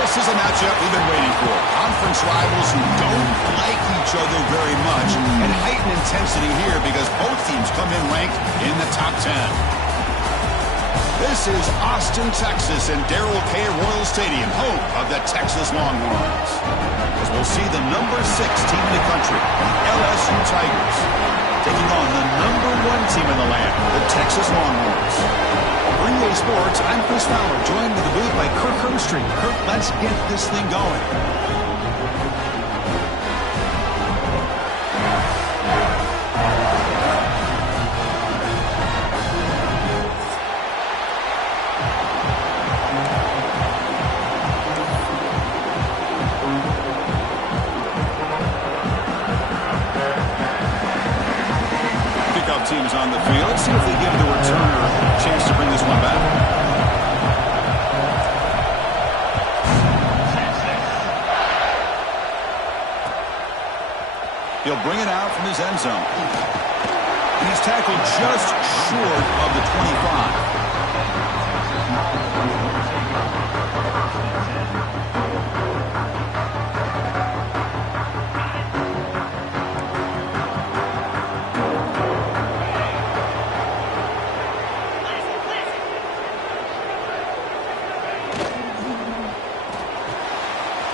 This is a matchup we've been waiting for. Conference rivals who don't like each other very much, and heightened intensity here because both teams come in ranked in the top 10. This is Austin, Texas, and Darrell K. Royal Stadium, home of the Texas Longhorns. As we'll see the number 6 team in the country, the LSU Tigers, taking on the number 1 team in the land, the Texas Longhorns. For EA Sports, I'm Chris Fowler, joined to the booth by Kirk Herbstreit. Kirk, let's get this thing going. Team is on the field. Let's see if they give the returner a chance to bring this one back. He'll bring it out from his end zone. And he's tackled just short of the 25.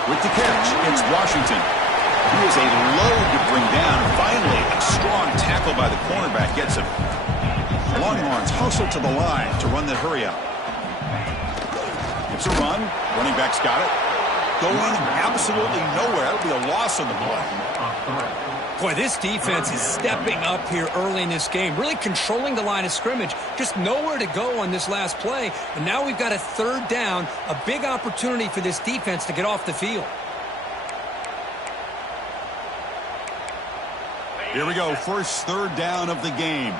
With the catch, it's Washington. He is a load to bring down. Finally, a strong tackle by the cornerback gets him. The Longhorns hustle to the line to run the hurry up. It's a run. Running back's got it. Going absolutely nowhere. That'll be a loss on the play. Boy, this defense is stepping up here early in this game, really controlling the line of scrimmage. Just nowhere to go on this last play. And now we've got a third down, a big opportunity for this defense to get off the field. Here we go, first third down of the game.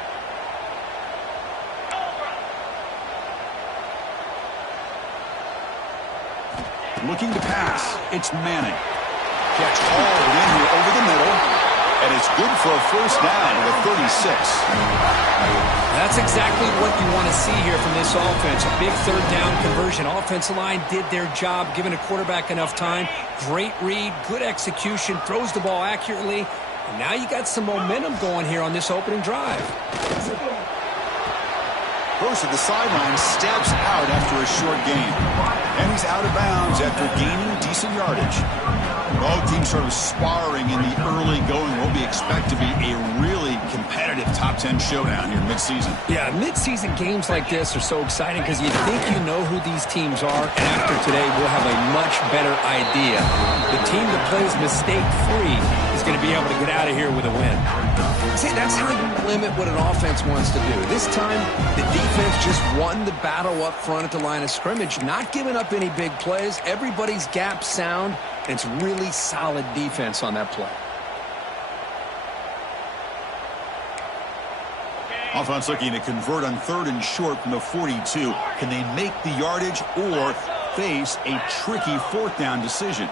Looking to pass, it's Manning. Catch hauled in here over the middle. And it's good for a first down at the 36. That's exactly what you want to see here from this offense. A big third down conversion. Offensive line did their job, giving a quarterback enough time. Great read, good execution, throws the ball accurately. And now you got some momentum going here on this opening drive. First at the sideline, steps out after a short gain. And he's out of bounds after gaining decent yardage. Both teams sort of sparring in the early going. What we expect to be a really competitive top 10 showdown here midseason. Yeah, midseason games like this are so exciting because you think you know who these teams are, and after today we'll have a much better idea. The team that plays mistake-free is going to be able to get out of here with a win. See, that's how you limit what an offense wants to do. This time, the defense just won the battle up front at the line of scrimmage, not giving up any big plays. Everybody's gap sound. And it's really solid defense on that play. Offense looking to convert on third and short from the 42. Can they make the yardage or face a tricky fourth down decision?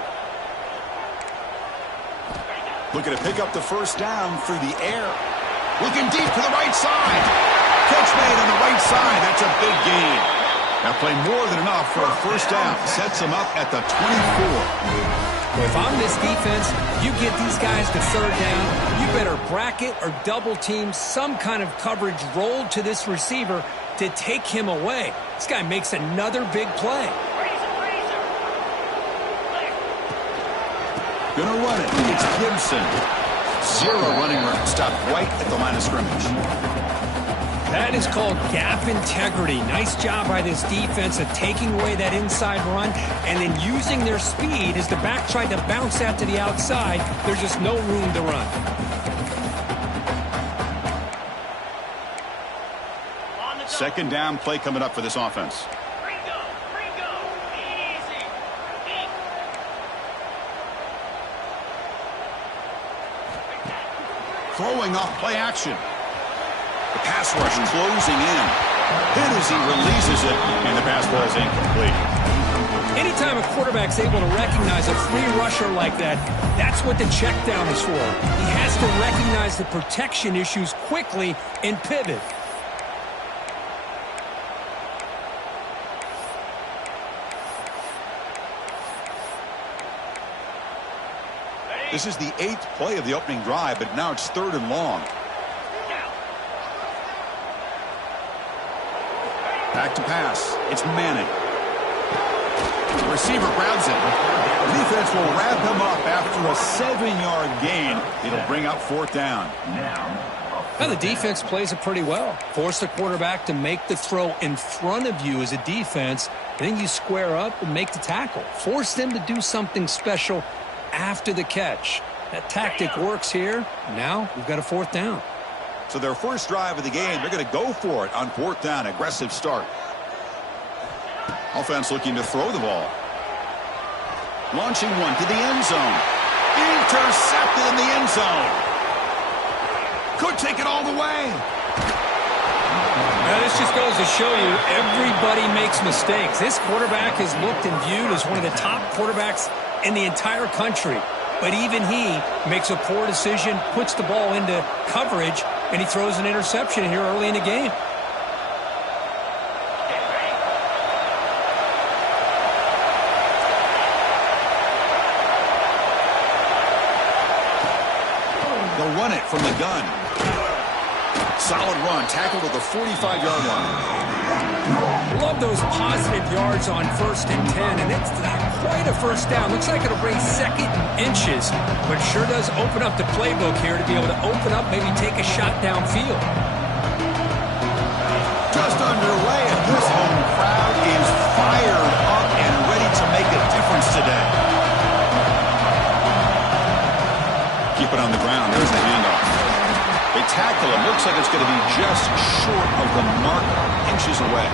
Looking to pick up the first down through the air. Looking deep to the right side. Catch made on the right side. That's a big gain. That play more than enough for a first down. Sets them up at the 24. Well, if I'm this defense, you get these guys to third down, you better bracket or double team some kind of coverage rolled to this receiver to take him away. This guy makes another big play. Gonna run it. It's Gibson. Zero running room. Stopped right at the line of scrimmage. That is called gap integrity. Nice job by this defense of taking away that inside run and then using their speed as the back tried to bounce out to the outside. There's just no room to run. Second down play coming up for this offense. Throwing off play action. The pass rush closing in. Hit as he releases it, and the pass ball is incomplete. Anytime a quarterback's able to recognize a free rusher like that, that's what the check down is for. He has to recognize the protection issues quickly and pivot. This is the 8th play of the opening drive, but now it's 3rd and long. Back to pass. It's Manning. The receiver grabs it. The defense will wrap him up after a 7-yard gain. It'll bring up 4th down. Now the defense plays it pretty well. Force the quarterback to make the throw in front of you as a defense. Then you square up and make the tackle. Force them to do something special after the catch. That tactic works here. Now we've got a 4th down. So their first drive of the game, they're going to go for it on 4th down. Aggressive start. Offense looking to throw the ball. Launching one to the end zone. Intercepted in the end zone. Could take it all the way. Now, this just goes to show you everybody makes mistakes. This quarterback is looked and viewed as one of the top quarterbacks in the entire country. But even he makes a poor decision, puts the ball into coverage, and he throws an interception here early in the game. They'll run it from the gun. Solid run, tackled at the 45-yard line. Love those positive yards on 1st and 10, and it's not quite a first down. Looks like it'll bring 2nd and inches, but sure does open up the playbook here to be able to open up, maybe take a shot downfield. Just underway, and this home crowd is fired up and ready to make a difference today. Keep it on the ground. There's the handoff. They tackle him. Looks like it's going to be just short of the mark, inches away.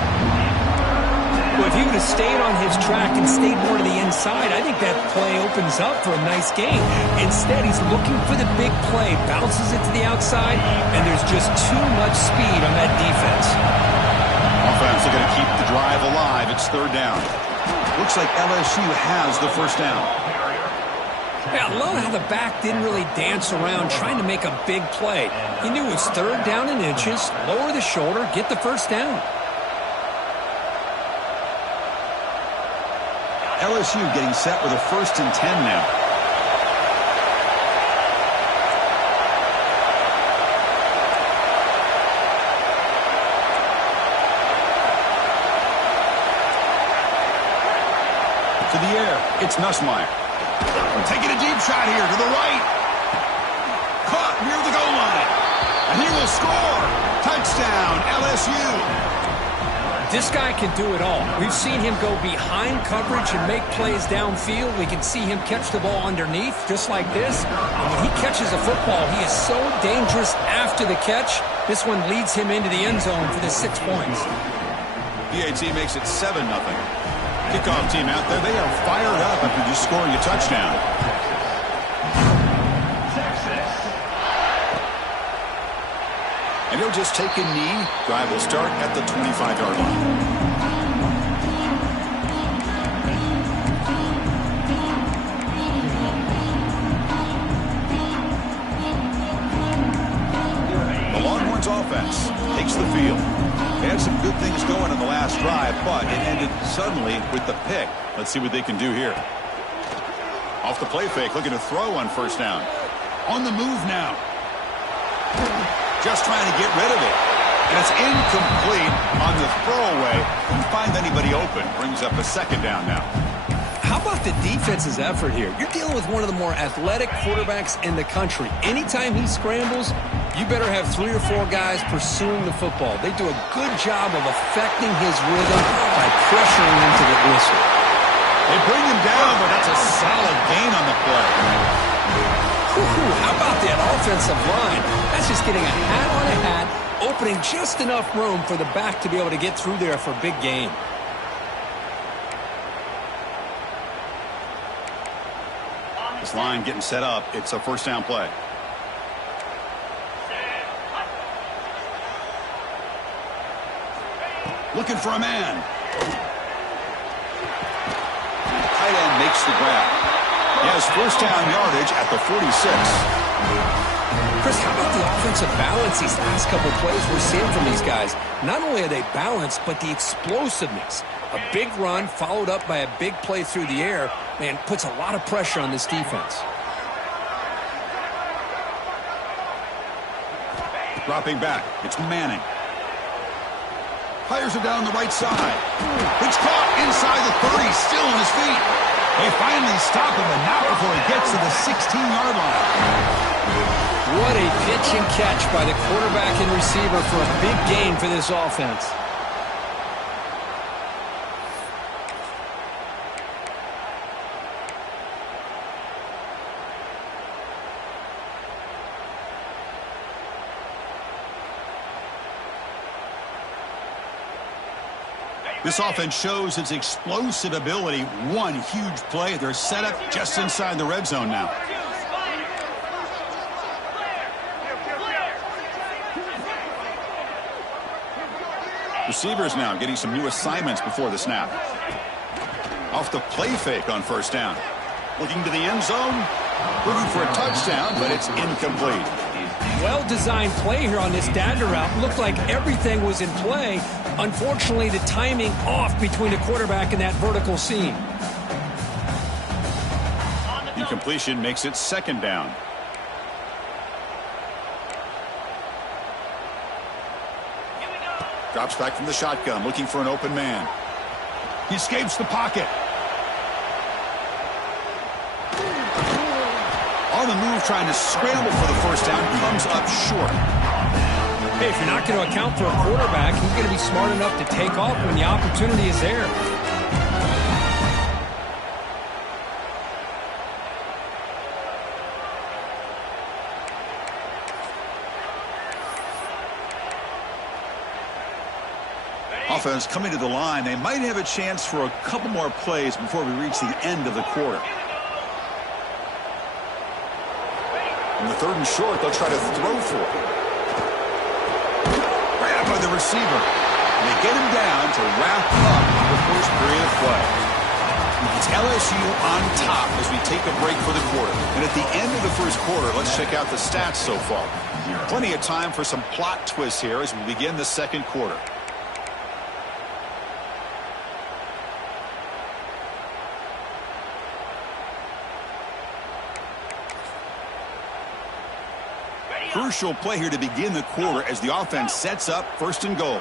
Well, if he would have stayed on his track and stayed more to the inside, I think that play opens up for a nice gain. Instead, he's looking for the big play, bounces it to the outside, and there's just too much speed on that defense. Offense are going to keep the drive alive. It's 3rd down. Looks like LSU has the 1st down. Yeah, I love how the back didn't really dance around trying to make a big play. He knew it's 3rd down and inches, lower the shoulder, get the 1st down. LSU getting set with a 1st and 10 now. To the air, it's Nussmeier. Taking a deep shot here to the right. Caught near the goal line. And he will score. Touchdown, LSU. This guy can do it all. We've seen him go behind coverage and make plays downfield. We can see him catch the ball underneath, just like this. And when he catches a football, he is so dangerous after the catch. This one leads him into the end zone for the 6 points. PAT makes it 7-0. Kickoff team out there, they are fired up after just scoring a touchdown. And he'll just take a knee. Drive will start at the 25-yard line. The Longhorns offense takes the field. They had some good things going in the last drive, but it ended suddenly with the pick. Let's see what they can do here. Off the play fake, looking to throw on 1st down. On the move now. Just trying to get rid of it. And it's incomplete on the throwaway. Couldn't find anybody open. Brings up a 2nd down now. How about the defense's effort here? You're dealing with one of the more athletic quarterbacks in the country. Anytime he scrambles, you better have 3 or 4 guys pursuing the football. They do a good job of affecting his rhythm by pressuring him to the whistle. They bring him down, but that's a solid gain on the play. How about that offensive line? That's just getting a hat on a hat, opening just enough room for the back to be able to get through there for a big gain. This line getting set up. It's a 1st down play. Looking for a man. Tight end makes the grab. He has 1st down yardage at the 46. Chris, how about the offensive balance these last couple plays we're seeing from these guys? Not only are they balanced, but the explosiveness. A big run followed up by a big play through the air, man, puts a lot of pressure on this defense. Dropping back. It's Manning. Fires it down the right side. It's caught inside the 30, still on his feet. They finally stop him, but not before he gets to the 16-yard line. What a pitch and catch by the quarterback and receiver for a big gain for this offense. This offense shows its explosive ability. One huge play. They're set up just inside the red zone now. Receivers now getting some new assignments before the snap. Off the play fake on first down. Looking to the end zone. Looking for a touchdown, but it's incomplete. Well-designed play here on this dagger route. Looked like everything was in play. Unfortunately, the timing off between the quarterback and that vertical seam. Incompletion makes it second down. Drops back from the shotgun, looking for an open man. He escapes the pocket. On the move, trying to scramble for the first down, comes up short. Hey, if you're not going to account for a quarterback, you're going to be smart enough to take off when the opportunity is there. Offense coming to the line. They might have a chance for a couple more plays before we reach the end of the quarter. In the third and short, they'll try to throw for it. Grabbed by the receiver. And they get him down to wrap up the first period of play. It's LSU on top as we take a break for the quarter. And at the end of the first quarter, let's check out the stats so far. Plenty of time for some plot twists here as we begin the second quarter. Crucial play here to begin the quarter as the offense sets up first and goal.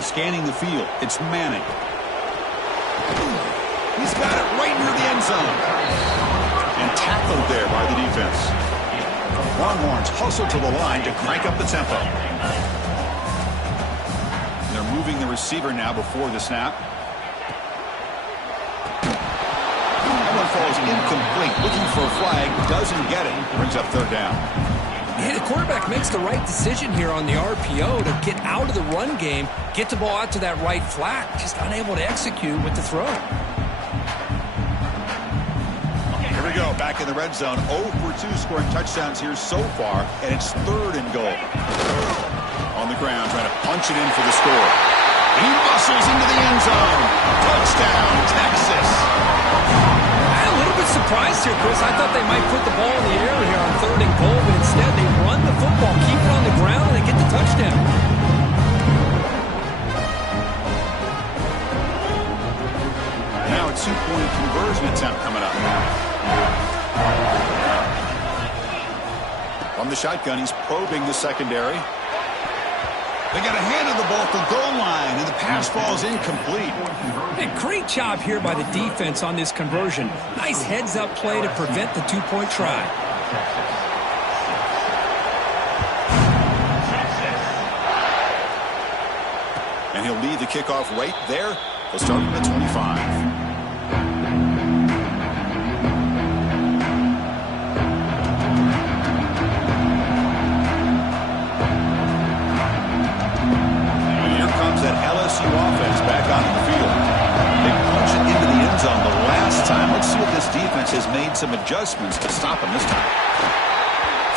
Scanning the field, it's Manning. He's got it right near the end zone. And tackled there by the defense. Longhorns hustle to the line to crank up the tempo. They're moving the receiver now before the snap. Falls incomplete, looking for a flag, doesn't get it, brings up third down. Yeah, the quarterback makes the right decision here on the RPO to get out of the run game, get the ball out to that right flat, just unable to execute with the throw. Here we go, back in the red zone, 0 for 2 scoring touchdowns here so far, and it's third and goal. On the ground, trying to punch it in for the score. He muscles into the end zone. Touchdown, Texas. Surprised here, Chris. I thought they might put the ball in the air here on third and goal, but instead they run the football, keep it on the ground, and they get the touchdown. Now a two-point conversion attempt coming up. From the shotgun, he's probing the secondary. They got a hand on the ball at the goal line, and the pass falls incomplete. Hey, great job here by the defense on this conversion. Nice heads-up play to prevent the two-point try. And he'll lead the kickoff right there. They'll start from the 25. LSU offense back on the field. They punch it into the end zone the last time. Let's see if this defense has made some adjustments to stop them this time.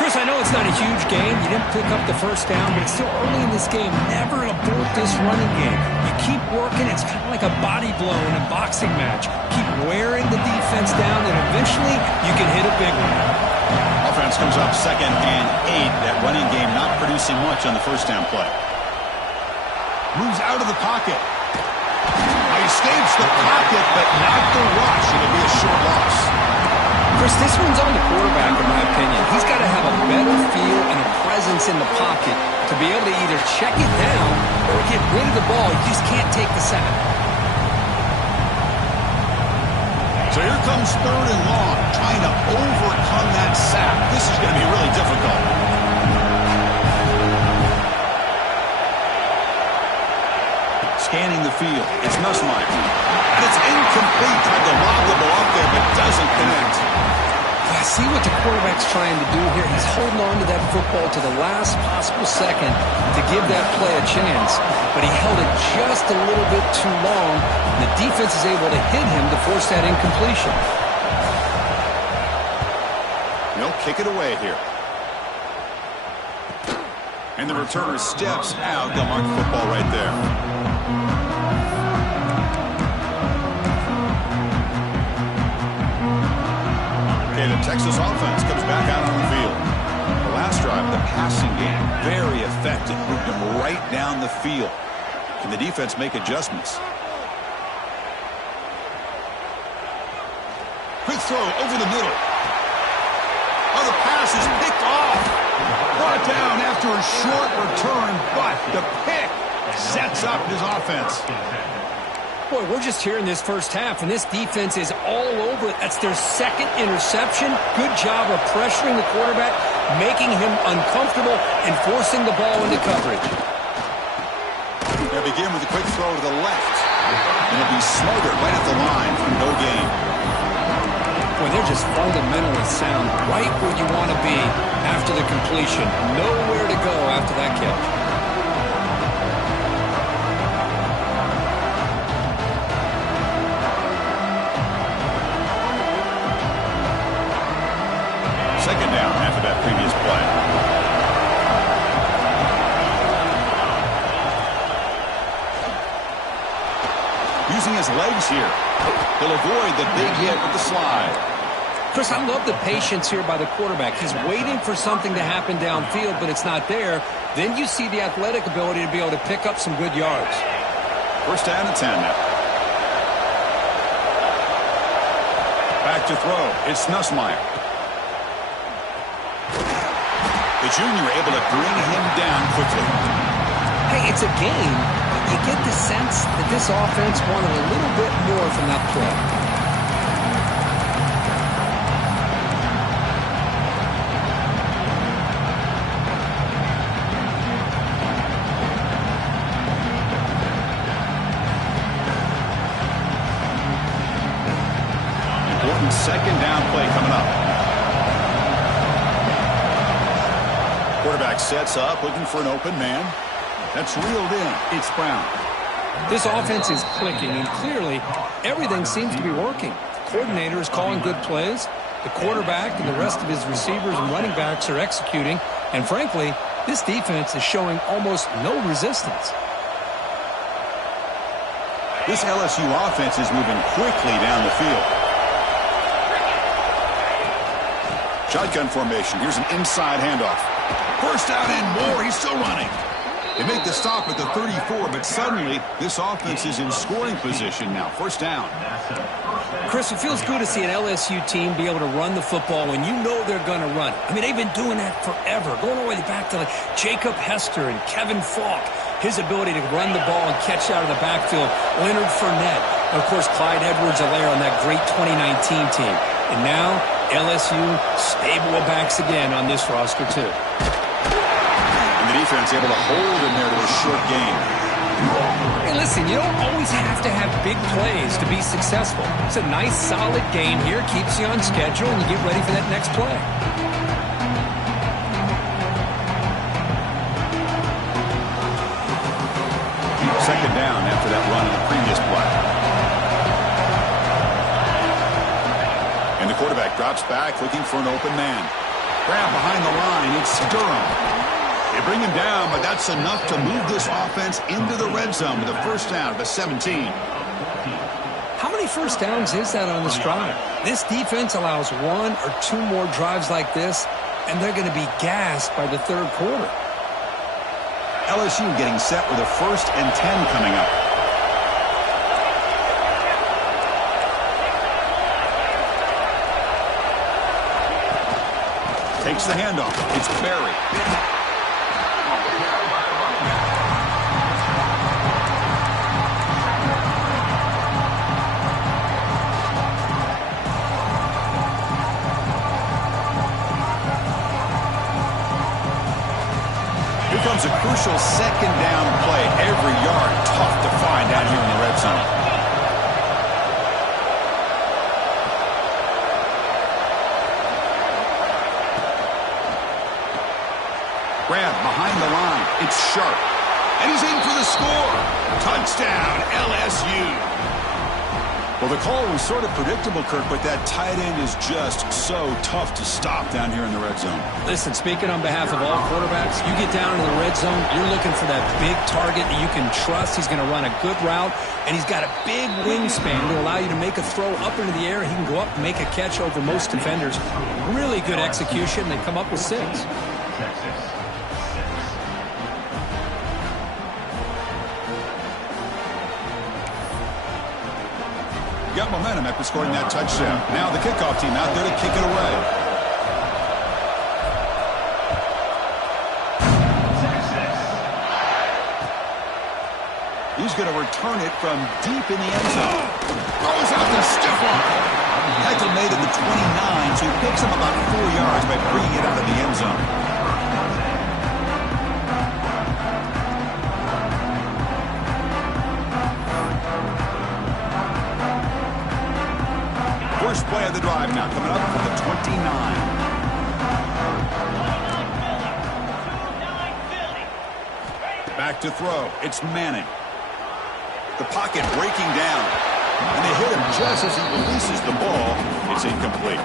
Chris, I know it's not a huge game. You didn't pick up the first down, but it's still early in this game. Never abort this running game. You keep working. It's kind of like a body blow in a boxing match. Keep wearing the defense down, and eventually you can hit a big one. Offense comes up 2nd and 8. That running game not producing much on the first down play. Moves out of the pocket. He escapes the pocket, but not the rush. It'll be a short loss. Chris, this one's on the quarterback, in my opinion. He's got to have a better feel and a presence in the pocket to be able to either check it down or get rid of the ball. You just can't take the sack. So here comes 3rd and long, trying to overcome that sack. This is going to be really difficult. Scanning the field. It's Nussmeier. And it's incomplete. Tried to lob the ball up there, but doesn't connect. I see what the quarterback's trying to do here. He's holding on to that football to the last possible second to give that play a chance. But he held it just a little bit too long. And the defense is able to hit him to force that incompletion. They'll kick it away here. And the returner steps out. They'll mark the football right there. Okay, the Texas offense comes back out on the field. The last drive, the passing game, very effective. Moved them right down the field. Can the defense make adjustments? Quick throw over the middle. Oh, the pass is picked off. Brought down after a short return, but the pick sets up his offense. Boy, we're just here in this first half, and this defense is all over it. That's their 2nd interception. Good job of pressuring the quarterback, making him uncomfortable, and forcing the ball into coverage. They'll begin with a quick throw to the left. And it'll be smothered right at the line for no gain. Boy, they're just fundamentally sound, right where you want to be after the completion. Nowhere to go after that catch. Second down after that previous play. Using his legs here. He'll avoid the big hit with the slide. Chris, I love the patience here by the quarterback. He's waiting for something to happen downfield, but it's not there. Then you see the athletic ability to be able to pick up some good yards. First down and 10 now. Back to throw. It's Nussmeier. The junior able to bring him down quickly. Hey, it's a game, but you get the sense that this offense wanted a little bit more from that play. Important second down play coming up. Quarterback sets up, looking for an open man. That's reeled in. It's Brown. This offense is clicking, and clearly everything seems to be working. The coordinator is calling good plays. The quarterback and the rest of his receivers and running backs are executing. And frankly, this defense is showing almost no resistance. This LSU offense is moving quickly down the field. Shotgun formation. Here's an inside handoff. First down and more. He's still running. They make the stop at the 34, but suddenly this offense is in scoring position now. First down. Chris, it feels good to see an LSU team be able to run the football when you know they're going to run it. I mean, they've been doing that forever, going all the way back to like Jacob Hester and Kevin Falk. His ability to run the ball and catch out of the backfield. Leonard Fournette. And of course, Clyde Edwards-Helaire on that great 2019 team. And now, LSU stable of backs again on this roster, too. And the defense able to hold him there to a short gain. Hey, listen, you don't always have to have big plays to be successful. It's a nice, solid game here. Keeps you on schedule, and you get ready for that next play. Second down after that run in the previous play. And the quarterback drops back, looking for an open man. Grab behind the line. It's Durham. They bring him down, but that's enough to move this offense into the red zone with a first down at the 17. How many first downs is that on this drive? This defense allows one or two more drives like this, and they're going to be gassed by the third quarter. LSU getting set with a first and 10 coming up. Takes the handoff. It's Berry. Here comes a crucial second down play. Every yard tough to find down here in the red zone. Grab behind the line. It's sharp. And he's in for the score. Touchdown, LSU. Well, the call was sort of predictable, Kirk, but that tight end is just so tough to stop down here in the red zone. Listen, speaking on behalf of all quarterbacks, you get down in the red zone, you're looking for that big target that you can trust. He's going to run a good route, and he's got a big wingspan to allow you to make a throw up into the air. He can go up and make a catch over most defenders. Really good execution. They come up with 6. Got momentum after scoring that touchdown. Now the kickoff team out there to kick it away. He's going to return it from deep in the end zone. Throws out the stiff one. Heckel made it the 29, so he picks him about 4 yards by bringing it out of the end zone. First play of the drive now coming up from the 29. Back to throw. It's Manning. The pocket breaking down. And they hit him just as he releases the ball. It's incomplete.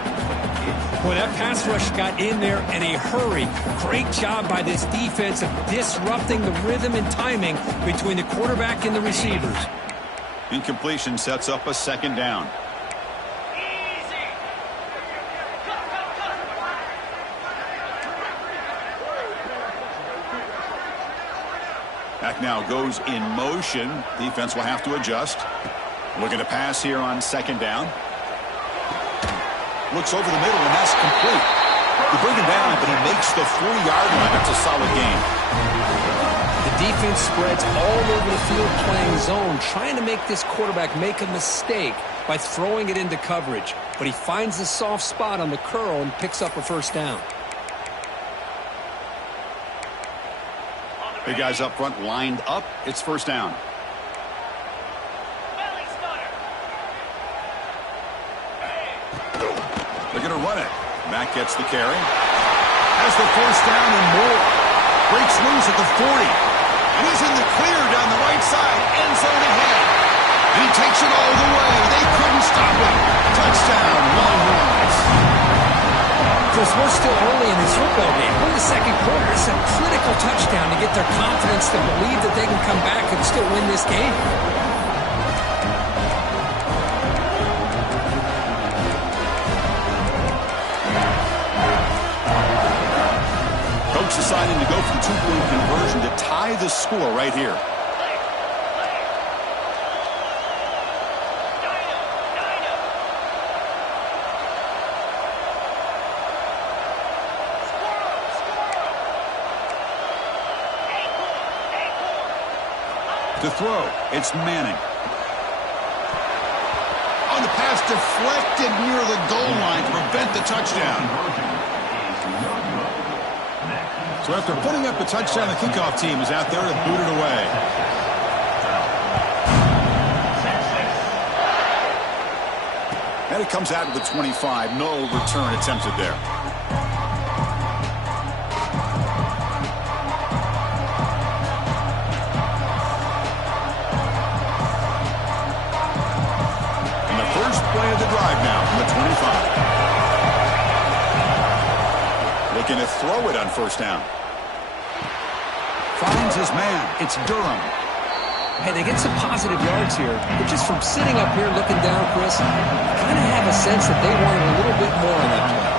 Boy, that pass rush got in there in a hurry. Great job by this defense of disrupting the rhythm and timing between the quarterback and the receivers. Incompletion sets up a second down. Back now goes in motion. Defense will have to adjust. Looking to pass here on second down. Looks over the middle, and that's complete. They bring him down, but he makes the 40-yard line. That's a solid gain. The defense spreads all over the field playing zone, trying to make this quarterback make a mistake by throwing it into coverage. But he finds the soft spot on the curl and picks up a first down. Big guys up front lined up. It's first down. They're going to run it. Mack gets the carry. Has the first down and more. Breaks loose at the 40. And he's in the clear down the right side. End zone ahead. And he takes it all the way. They couldn't stop him. Touchdown, Longhorns. Chris, we're still early in this football game. We're in the second quarter. It's a critical touchdown to get their confidence to believe that they can come back and still win this game. Coach deciding to go for the two-point conversion to tie the score right here. To throw, it's Manning. On the pass, deflected near the goal line to prevent the touchdown. So after putting up a touchdown, the kickoff team is out there to boot it away. And it comes out of the 25. No return attempted there. Play of the drive now from the 25. Looking to throw it on first down. Finds his man. It's Durham. Hey, they get some positive yards here, but just from sitting up here looking down, Chris, I kind of have a sense that they wanted a little bit more on that play.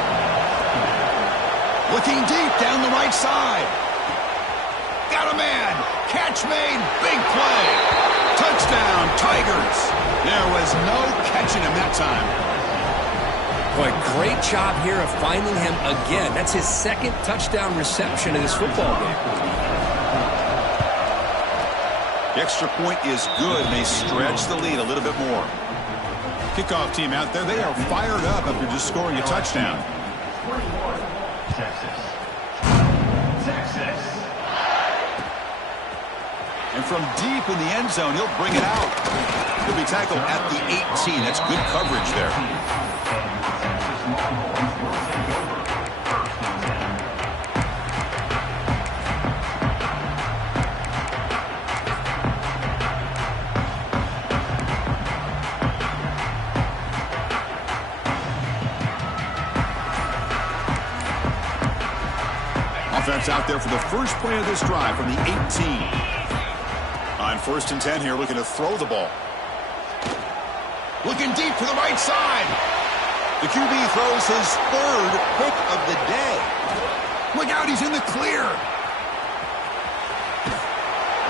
Looking deep down the right side. Got a man. Catch made. Big play. Touchdown, Tigers. There was no catching him that time. Boy, great job here of finding him again. That's his second touchdown reception in this football game. The extra point is good, and they stretch the lead a little bit more. Kickoff team out there, they are fired up after just scoring a touchdown. Texas. And from deep in the end zone, he'll bring it out. He'll be tackled at the 18. That's good coverage there. Offense out there for the first play of this drive from the 18. On 1st and 10 here, looking to throw the ball. Looking deep to the right side. The QB throws his 3rd pick of the day. Look out, he's in the clear.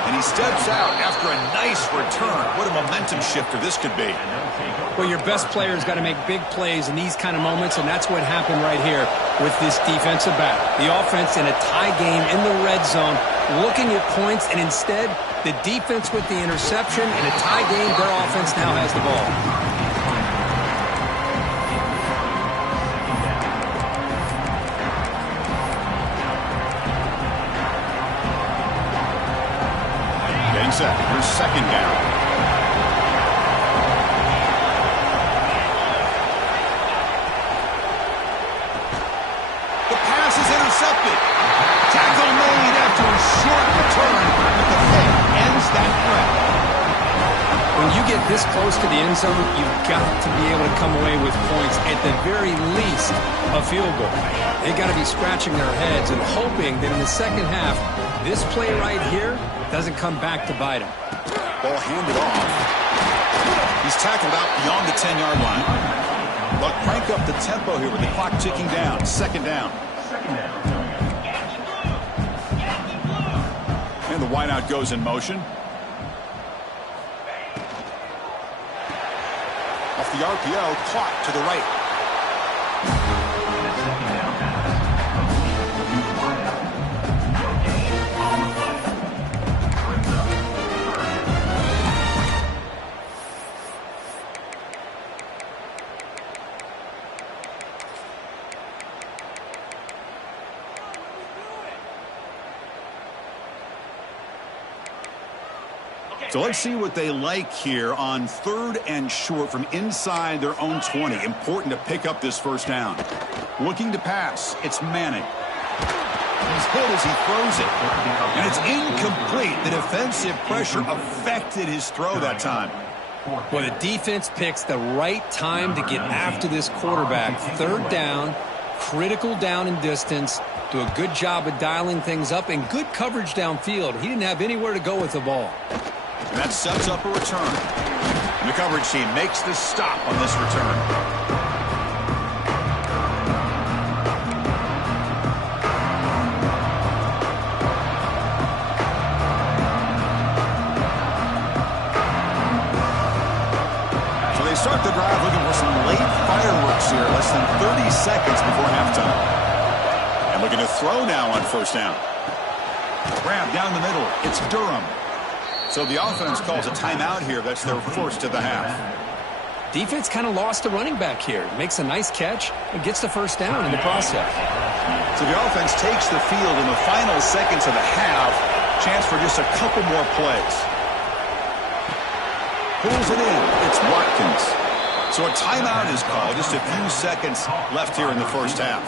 And he steps out after a nice return. What a momentum shifter this could be. Well, your best player's got to make big plays in these kind of moments, and that's what happened right here with this defensive back. The offense in a tie game in the red zone, looking at points, and instead, the defense with the interception. In a tie game, their offense now has the ball. Getting set for 2nd down. Intercepted. Tackle made after a short return, but the pick ends that threat. When you get this close to the end zone, you've got to be able to come away with points, at the very least, a field goal. They got to be scratching their heads and hoping that in the second half, this play right here doesn't come back to bite them. Ball handed off. He's tackled out beyond the 10-yard line. But crank up the tempo here with the clock ticking down. 2nd down. And the wideout goes in motion. Off the RPO, caught to the right. So let's see what they like here on 3rd and short from inside their own 20. Important to pick up this 1st down. Looking to pass. It's Manning. He's hit as he throws it. And it's incomplete. The defensive pressure affected his throw that time. Well, the defense picks the right time to get after this quarterback. 3rd down, critical down and distance. Do a good job of dialing things up and good coverage downfield. He didn't have anywhere to go with the ball. And that sets up a return. And the coverage team makes the stop on this return. So they start the drive looking for some late fireworks here. Less than 30 seconds before halftime. And looking to throw now on 1st down. Grab down the middle. It's Durham. So the offense calls a timeout here. That's their 1st of the half. Defense kind of lost a running back here. Makes a nice catch and gets the 1st down in the process. So the offense takes the field in the final seconds of the half. Chance for just a couple more plays. Pulls it in. It's Watkins. So a timeout is called. Just a few seconds left here in the 1st half.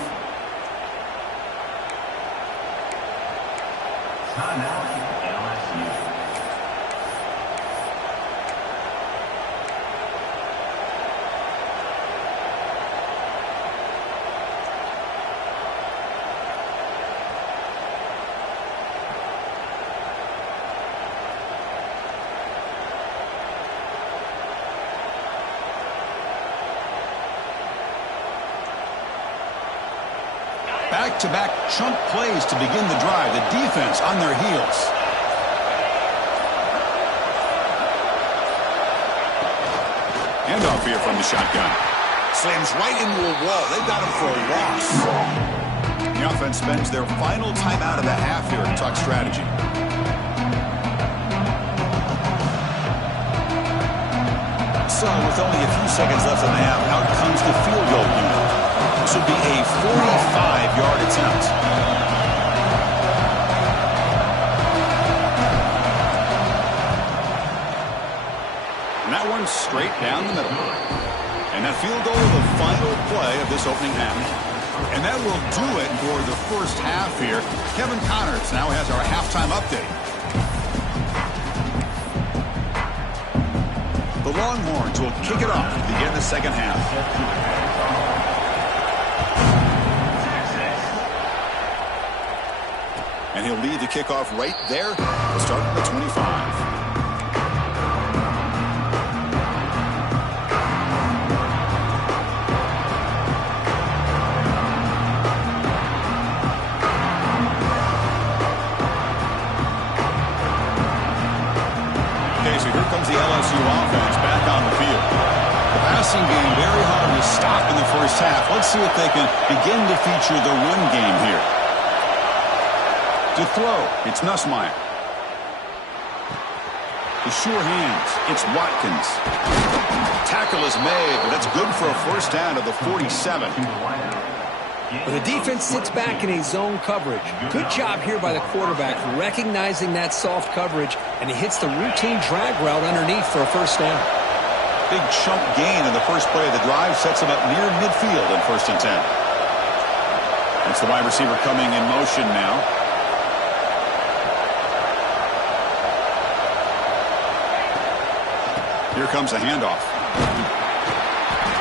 Timeout. Back-to-back chunk plays to begin the drive. The defense on their heels. Handoff here from the shotgun. Slams right into a wall. They've got him for a loss. The offense spends their final timeout of the half here at Tuck strategy. So with only a few seconds left in the half, out comes the field goal unit. This would be a 45-yard attempt. And that one's straight down the middle. And that field goal, the final play of this opening half. And that will do it for the first half here. Kevin Connors now has our halftime update. The Longhorns will kick it off to begin the second half. And he'll lead the kickoff right there. We'll start at the 25. The LSU offense back on the field. The passing game very hard to stop in the first half. Let's see if they can begin to feature the run game here. To throw, it's Nussmeier. The sure hands, it's Watkins. Tackle is made, but that's good for a first down to the 47. Well, the defense sits back in a zone coverage. Good job here by the quarterback, recognizing that soft coverage, and he hits the routine drag route underneath for a first down. Big chunk gain in the first play of the drive sets him up near midfield in 1st and 10. That's the wide receiver coming in motion now. Here comes a handoff.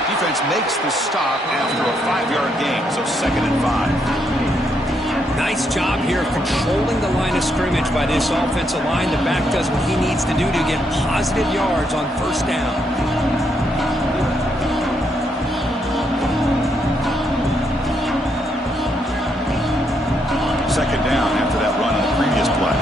Defense makes the stop after a 5-yard gain, so 2nd and 5. Nice job here of controlling the line of scrimmage by this offensive line. The back does what he needs to do to get positive yards on first down. 2nd down after that run on the previous play.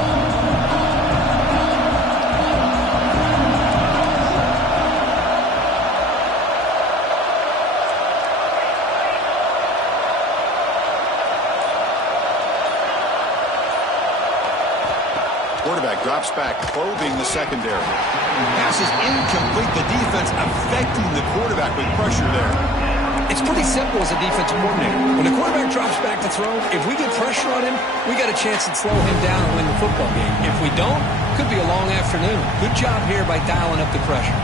Quarterback drops back, probing the secondary. Pass is incomplete. The defense affecting the quarterback with pressure there. It's pretty simple as a defensive coordinator. When the quarterback drops back to throw, if we get pressure on him, we got a chance to slow him down and win the football game. If we don't, could be a long afternoon. Good job here by dialing up the pressure.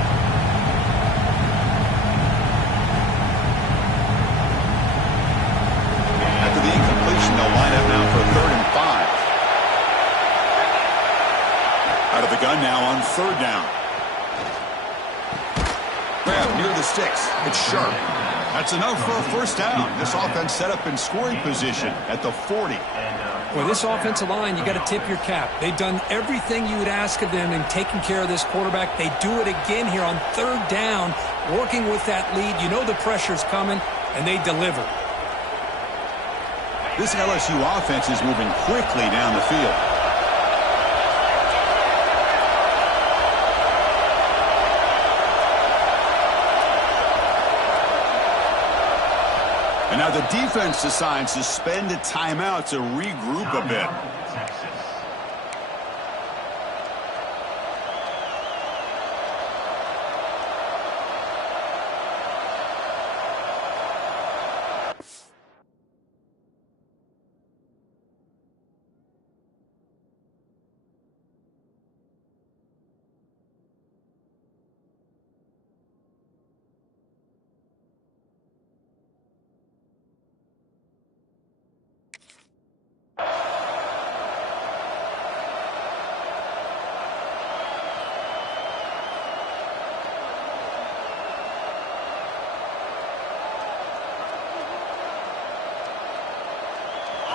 After the incompletion, they'll line up now for 3rd and 5. Out of the gun now on 3rd down. Grab near the sticks. It's sharp. That's enough for a first down. This offense set up in scoring position at the 40. For this offensive line, you got to tip your cap. They've done everything you would ask of them in taking care of this quarterback. They do it again here on 3rd down, working with that lead. You know the pressure's coming, and they deliver. This LSU offense is moving quickly down the field. And now the defense decides to spend a timeout to regroup a bit.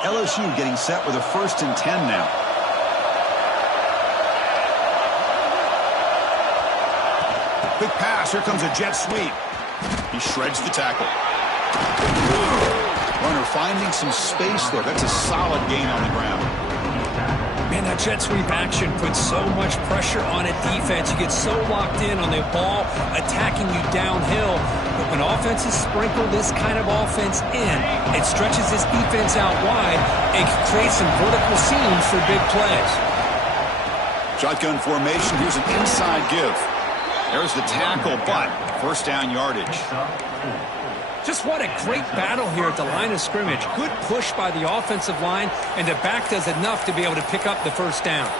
LSU getting set with a 1st and 10 now. Quick pass. Here comes a jet sweep. He shreds the tackle. Runner finding some space there. That's a solid gain on the ground. Man, that jet sweep action puts so much pressure on a defense. You get so locked in on the ball attacking you downhill. But when offenses sprinkle this kind of offense in, it stretches this defense out wide and can create some vertical seams for big plays. Shotgun formation. Here's an inside give. There's the tackle, but first down yardage. Just what a great battle here at the line of scrimmage. Good push by the offensive line, and the back does enough to be able to pick up the first down.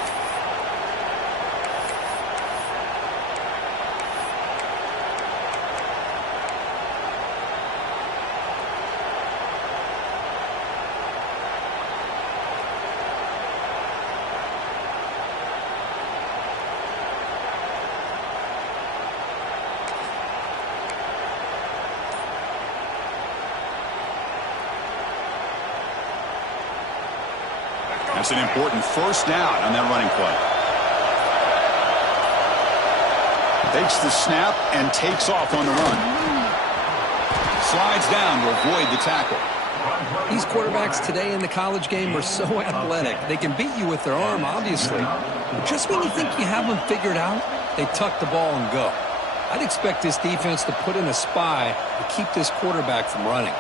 That's an important first down on that running play. Takes the snap and takes off on the run. Slides down to avoid the tackle. These quarterbacks today in the college game are so athletic. They can beat you with their arm, obviously. Just when you think you have them figured out, they tuck the ball and go. I'd expect this defense to put in a spy to keep this quarterback from running.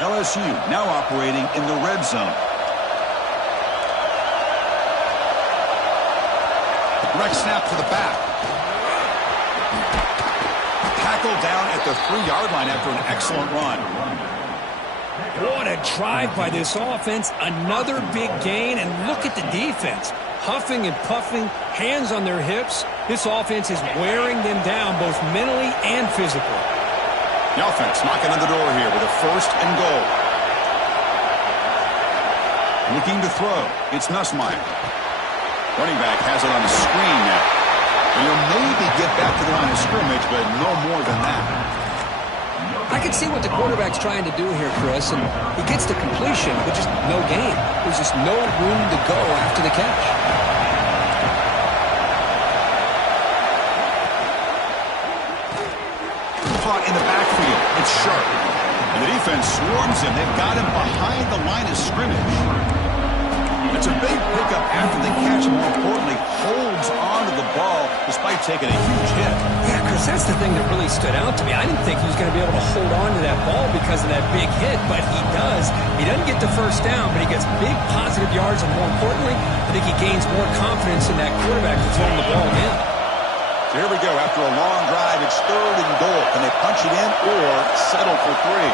LSU now operating in the red zone. Direct snap to the back. Tackled down at the 3-yard line after an excellent run. What a drive by this offense. Another big gain, and look at the defense. Huffing and puffing, hands on their hips. This offense is wearing them down both mentally and physically. The offense knocking on the door here with a first and goal. Looking to throw. It's Nussmeier. Running back has it on the screen now. And he'll maybe get back to the line of scrimmage, but no more than that. I can see what the quarterback's trying to do here, Chris, and he gets the completion, but just no gain. There's just no room to go after the catch. Caught in the backfield. It's sharp. And the defense swarms him. They've got him behind the line of scrimmage. It's a big pickup after the catch, and more importantly, holds on to the ball despite taking a huge hit. Yeah, Chris, that's the thing that really stood out to me. I didn't think he was going to be able to hold on to that ball because of that big hit, but he does. He doesn't get the first down, but he gets big positive yards, and more importantly, I think he gains more confidence in that quarterback to throw the ball in. So here we go. After a long drive, it's third and goal. Can they punch it in or settle for 3?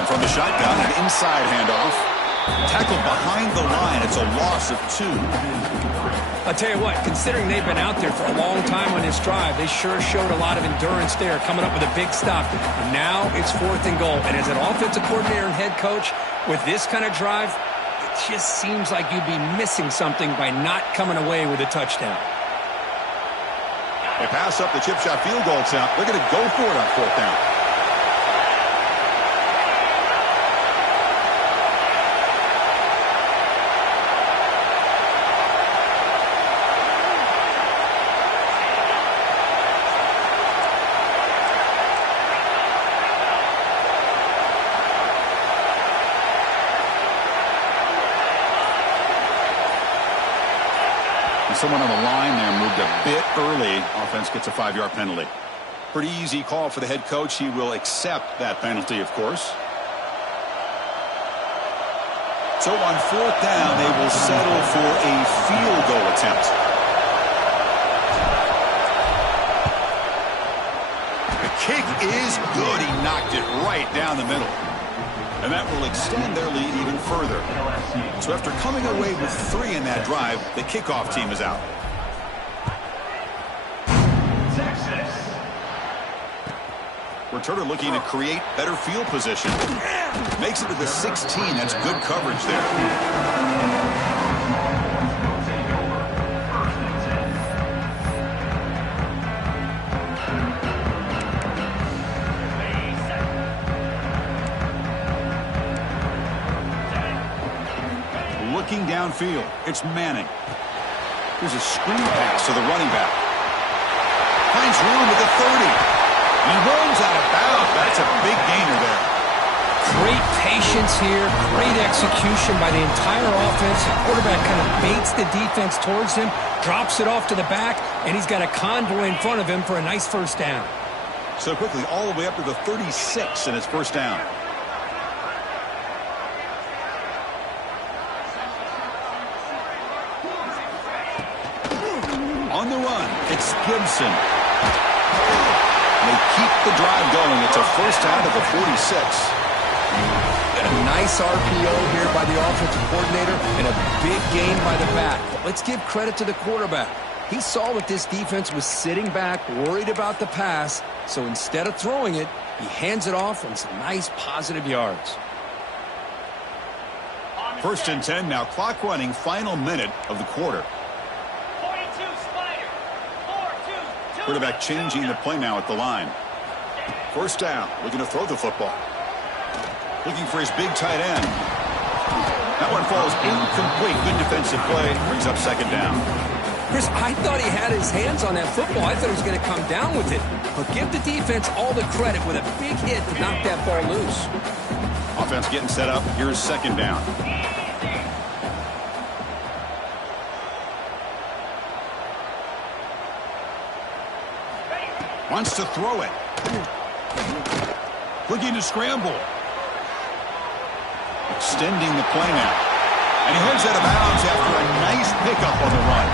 And from the shotgun, an inside handoff. Tackled behind the line. It's a loss of 2. I'll tell you what, considering they've been out there for a long time on this drive, they sure showed a lot of endurance there, coming up with a big stop. And now it's 4th and goal. And as an offensive coordinator and head coach, with this kind of drive, it just seems like you'd be missing something by not coming away with a touchdown. They pass up the chip shot field goal attempt. They're going to go for it on 4th down. Someone on the line there moved a bit early. Offense gets a 5-yard penalty. Pretty easy call for the head coach. He will accept that penalty, of course. So on 4th down, they will settle for a field goal attempt. The kick is good. He knocked it right down the middle. And that will extend their lead even further. So after coming away with 3 in that drive, the kickoff team is out. Returner looking to create better field position. Makes it to the 16. That's good coverage there. Looking downfield, it's Manning. Here's a screen pass to the running back. Finds room at the 30. He runs out of bounds. That's a big gainer there. Great patience here, great execution by the entire offense. The quarterback kind of baits the defense towards him, drops it off to the back, and he's got a convoy in front of him for a nice first down. So quickly, all the way up to the 36 in his first down. On the run, it's Gibson. They keep the drive going. It's a first down to the 46. And a nice RPO here by the offensive coordinator and a big gain by the back. But let's give credit to the quarterback. He saw that this defense was sitting back, worried about the pass, so instead of throwing it, he hands it off and some nice positive yards. First and 10 now, clock running, final minute of the quarter. 42 Spider. 4-2. Quarterback changing the play now at the line. First down, looking to throw the football. Looking for his big tight end. That one falls incomplete. Good defensive play. Brings up second down. Chris, I thought he had his hands on that football. I thought he was going to come down with it. But give the defense all the credit with a big hit to knock that ball loose. Offense getting set up. Here's second down. Wants to throw it. Looking to scramble. Extending the play now. And he heads out of bounds after a nice pickup on the run.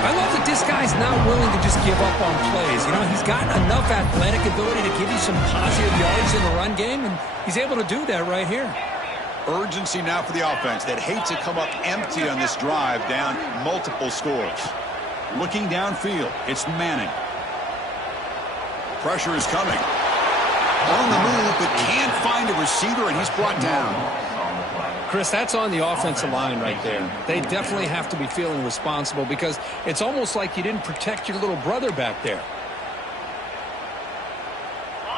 I love that this guy's not willing to just give up on plays. You know, he's got enough athletic ability to give you some positive yards in the run game, and he's able to do that right here. Urgency now for the offense that hates to come up empty on this drive, down multiple scores. Looking downfield, it's Manning. Pressure is coming. On the move, but can't find a receiver, and he's brought down. Chris, that's on the offensive line right there. They definitely have to be feeling responsible because it's almost like you didn't protect your little brother back there.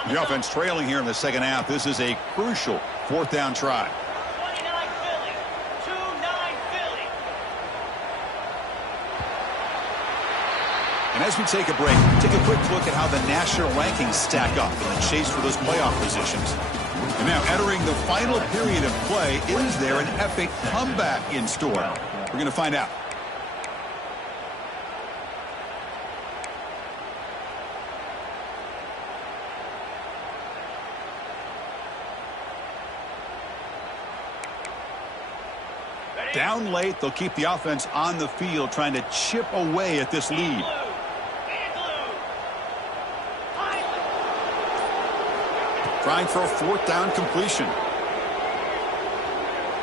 The offense trailing here in the second half. This is a crucial fourth down try. 29 Philly. 2-9 Philly. And as we take a break, take a quick look at how the national rankings stack up in the chase for those playoff positions. And now entering the final period of play, is there an epic comeback in store? We're going to find out. Down late, they'll keep the offense on the field trying to chip away at this lead. Trying for a fourth down completion.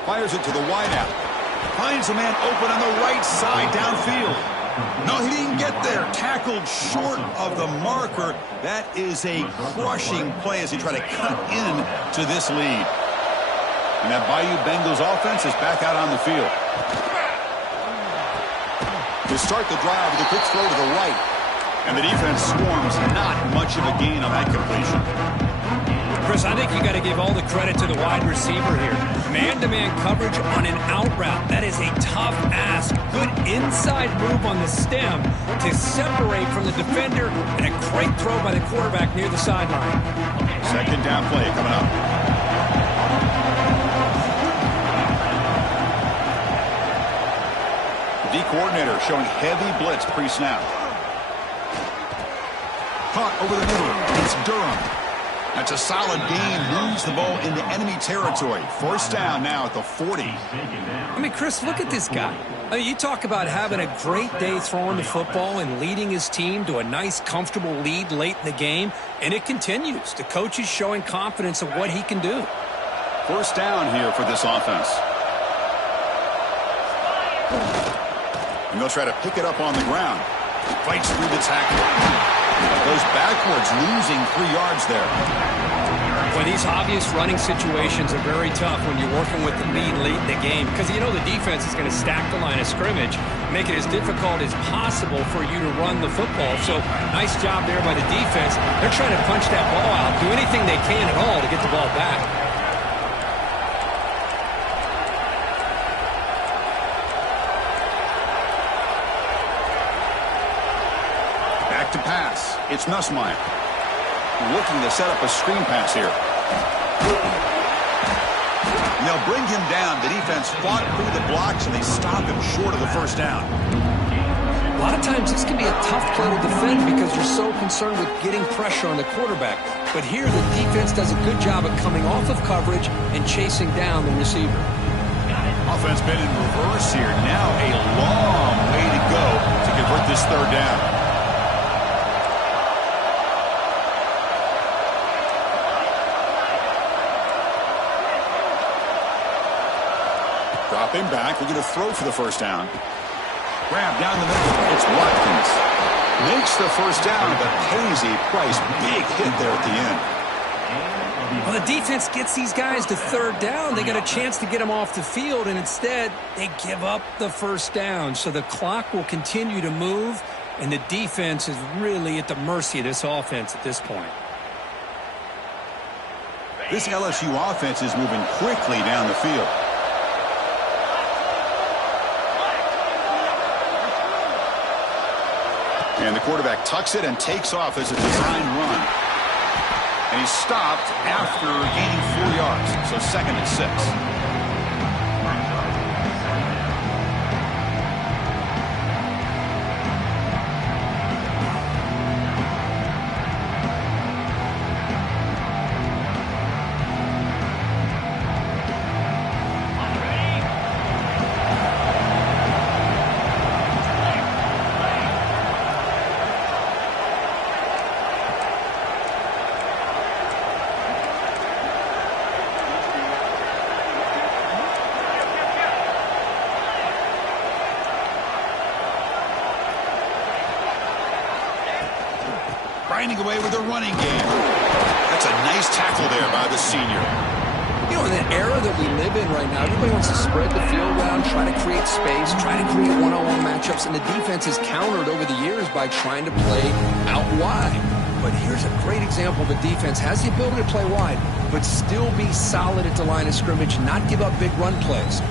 Fires it to the wideout. Finds a man open on the right side downfield. No, he didn't get there. Tackled short of the marker. That is a crushing play as he tried to cut in to this lead. And that Bayou Bengals offense is back out on the field. To start the drive with a quick throw to the right. And the defense swarms. Not much of a gain on that completion. Chris, I think you got to give all the credit to the wide receiver here. Man-to-man coverage on an out route. That is a tough ask. Good inside move on the stem to separate from the defender, and a great throw by the quarterback near the sideline. Second down play coming up. The D coordinator showing heavy blitz pre-snap. Caught over the middle. It's Durham. That's a solid gain. Moves the ball into enemy territory. First down now at the 40. I mean, Chris, look at this guy. I mean, you talk about having a great day throwing the football and leading his team to a nice, comfortable lead late in the game, and it continues. The coach is showing confidence of what he can do. First down here for this offense. And they'll try to pick it up on the ground. Fights through the tackle. Goes backwards, losing 3 yards there. Well, these obvious running situations are very tough when you're working with the lead late in the game because you know the defense is going to stack the line of scrimmage, make it as difficult as possible for you to run the football. So nice job there by the defense. They're trying to punch that ball out, do anything they can at all to get the ball back. To pass. It's Nussmeier. looking to set up a screen pass here. And they'll bring him down. The defense fought through the blocks, and they stop him short of the first down. A lot of times this can be a tough play to defend because you're so concerned with getting pressure on the quarterback. But here the defense does a good job of coming off of coverage and chasing down the receiver. Offense been in reverse here. Now a long way to go to convert this third down. Drop him back. We're going to throw for the first down. Grab down the middle. It's Watkins. Makes the first down, but pays a price. Big hit there at the end. Well, the defense gets these guys to third down. They get a chance to get them off the field, and instead they give up the first down. So the clock will continue to move, and the defense is really at the mercy of this offense at this point. This LSU offense is moving quickly down the field. And the quarterback tucks it and takes off as a design run. And he's stopped after gaining 4 yards. So 2nd and 6. Grinding away with a running game. That's a nice tackle there by the senior. You know, in the era that we live in right now, everybody wants to spread the field around, try to create space, try to create one-on-one matchups, and the defense has countered over the years by trying to play out wide. But here's a great example of a defense has the ability to play wide, but still be solid at the line of scrimmage, not give up big run plays.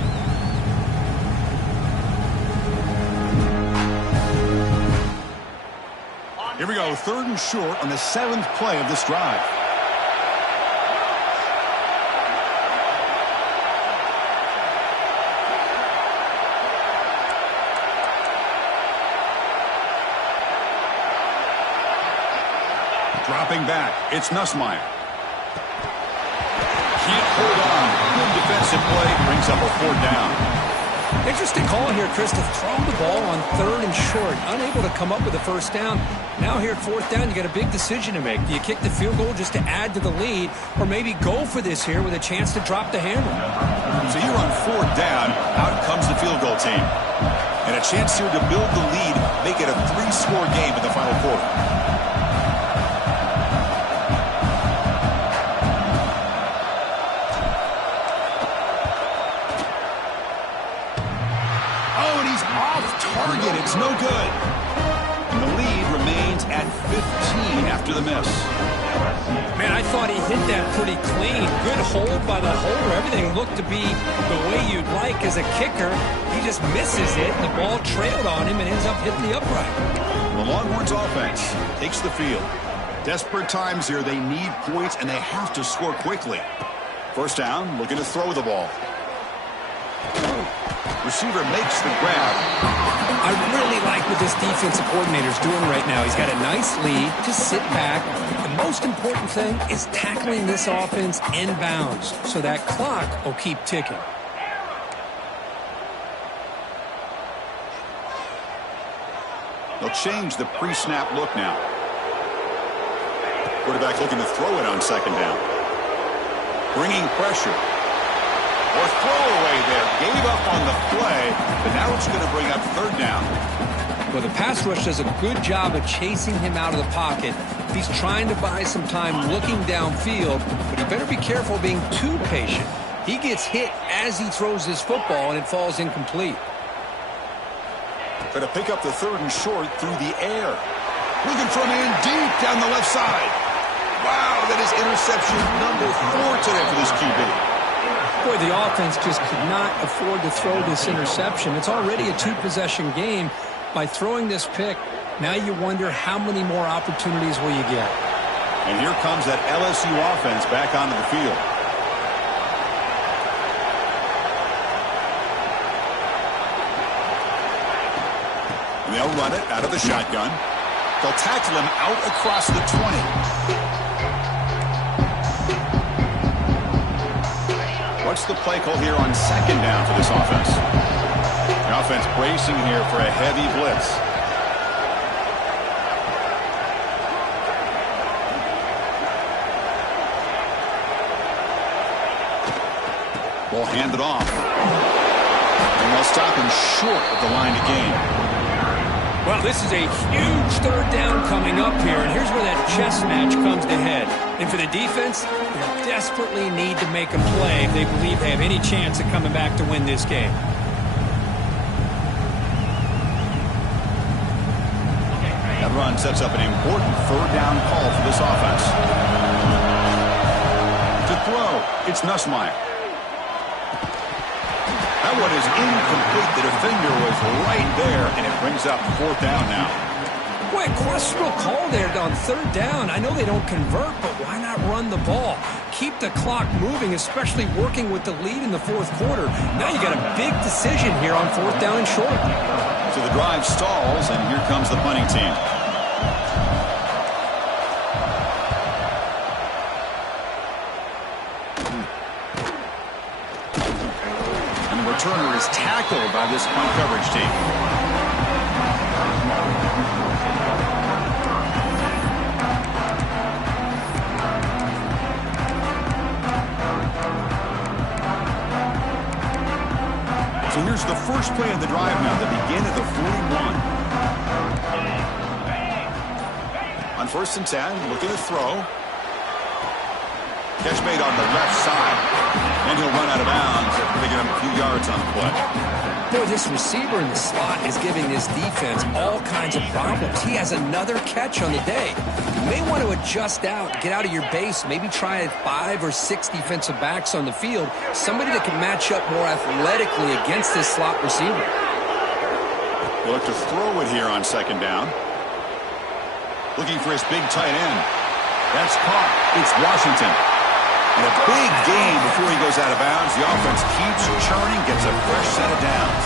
Here we go, 3rd and short on the 7th play of this drive. Dropping back, it's Nussmeier. Can't hold on. Good defensive play, brings up a 4th down. Interesting call here, Chris, to throw the ball on 3rd and short. Unable to come up with a first down. Now here at 4th down, you got a big decision to make. Do you kick the field goal just to add to the lead, or maybe go for this here with a chance to drop the hammer? So you're on 4th down. Out comes the field goal team. And a chance here to build the lead, make it a 3-score game in the final quarter. It's no good. And the lead remains at 15 after the miss. Man, I thought he hit that pretty clean. Good hold by the holder. Everything looked to be the way you'd like as a kicker. He just misses it. The ball trailed on him and ends up hitting the upright. The Longhorns offense takes the field. Desperate times here. They need points, and they have to score quickly. First down, looking to throw the ball. Receiver makes the grab. I really like what this defensive coordinator is doing right now. He's got a nice lead. Just sit back. The most important thing is tackling this offense inbounds so that clock will keep ticking. They'll change the pre-snap look now. Quarterback looking to throw it on 2nd down. Bringing pressure. Or throwaway there. Gave up on the play, but now it's going to bring up 3rd down. Well, the pass rush does a good job of chasing him out of the pocket. He's trying to buy some time looking downfield, but he better be careful being too patient. He gets hit as he throws this football, and it falls incomplete. Trying to pick up the 3rd and short through the air. Looking for a man deep down the left side. Wow, that is interception number 4 today for this QB. Boy, the offense just could not afford to throw this interception. It's already a 2-possession game. By throwing this pick, now you wonder how many more opportunities will you get. And here comes that LSU offense back onto the field. And they'll run it out of the shotgun. They'll tackle him out across the 20. What's the play call here on second down for this offense? The offense bracing here for a heavy blitz. We'll hand it off. And they'll stop him short of the line of game. Well, this is a huge third down coming up here, and here's where that chess match comes to head. And for the defense, they desperately need to make a play if they believe they have any chance of coming back to win this game. That run sets up an important third down call for this offense. To throw, it's Nussmeier. That one is incomplete. The defender was right there, and it brings up fourth down now. Boy, questionable call there on third down. I know they don't convert, but why not run the ball? Keep the clock moving, especially working with the lead in the fourth quarter. Now you got a big decision here on fourth down and short. So the drive stalls, and here comes the punting team. Returner is tackled by this punt coverage team. So here's the first play of the drive now, the begin of the 41. On first and 10, looking to throw. Catch made on the left side. And he'll run out of bounds after picking up a few yards on the play. Boy, this receiver in the slot is giving this defense all kinds of problems. He has another catch on the day. You may want to adjust out, get out of your base, maybe try 5 or 6 defensive backs on the field, somebody that can match up more athletically against this slot receiver. He'll look to throw it here on second down. Looking for his big tight end. That's caught. It's Washington. And a big gain before he goes out of bounds. The offense keeps churning, gets a fresh set of downs.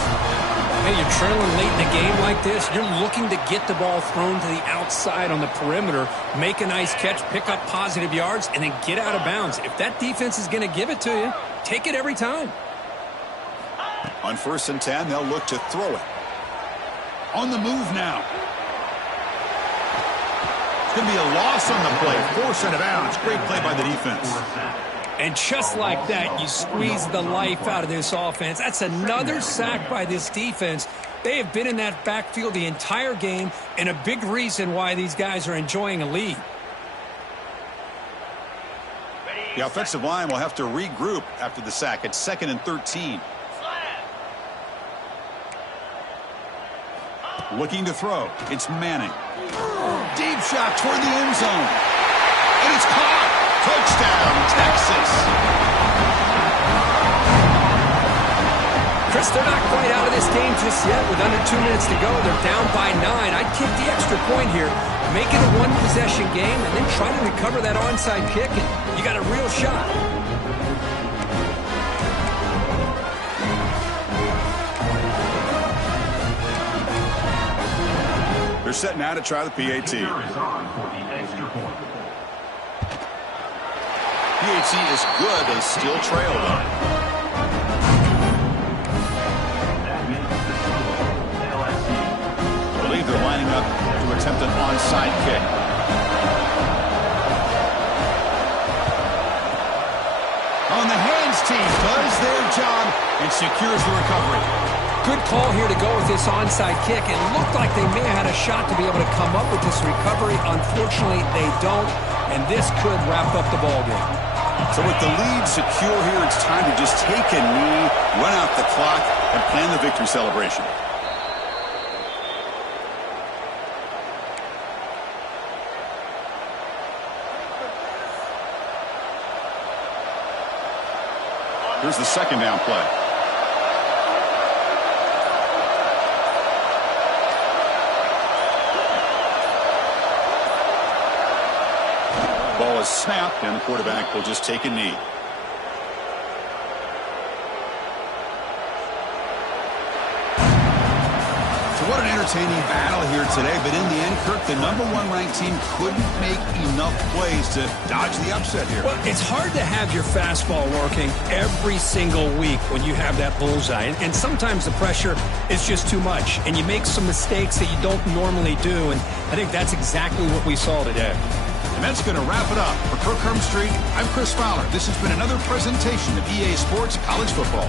Hey, you're trailing late in a game like this. You're looking to get the ball thrown to the outside on the perimeter, make a nice catch, pick up positive yards, and then get out of bounds. If that defense is going to give it to you, take it every time. On first and 10, they'll look to throw it. On the move now. It's going to be a loss on the play. Force out of bounds. Great play by the defense. And just like that, you squeeze the life out of this offense. That's another sack by this defense. They have been in that backfield the entire game, and a big reason why these guys are enjoying a lead. The offensive line will have to regroup after the sack. It's 2nd and 13. Looking to throw. It's Manning. Deep shot toward the end zone. And it's caught. Touchdown, Texas. Chris, they're not quite out of this game just yet. With under 2 minutes to go, they're down by 9. I'd kick the extra point here. Make it a one-possession game, and then try to recover that onside kick, and you got a real shot. They're set now to try the PAT. PAT is good. They still trail, though. I believe they're lining up to attempt an onside kick. On the hands team does their job and secures the recovery. Good call here to go with this onside kick. It looked like they may have had a shot to be able to come up with this recovery. Unfortunately, they don't, and this could wrap up the ball game. So with the lead secure here, it's time to just take a knee, run out the clock, and plan the victory celebration. Here's the second down play. a snap, and the quarterback will just take a knee. So what an entertaining battle here today, but in the end, Kirk, the #1 ranked team couldn't make enough plays to dodge the upset here. Well, it's hard to have your fastball working every single week when you have that bullseye. And sometimes the pressure is just too much, and you make some mistakes that you don't normally do, and I think that's exactly what we saw today. And that's going to wrap it up. For Kirk Street, I'm Chris Fowler. This has been another presentation of EA Sports College Football.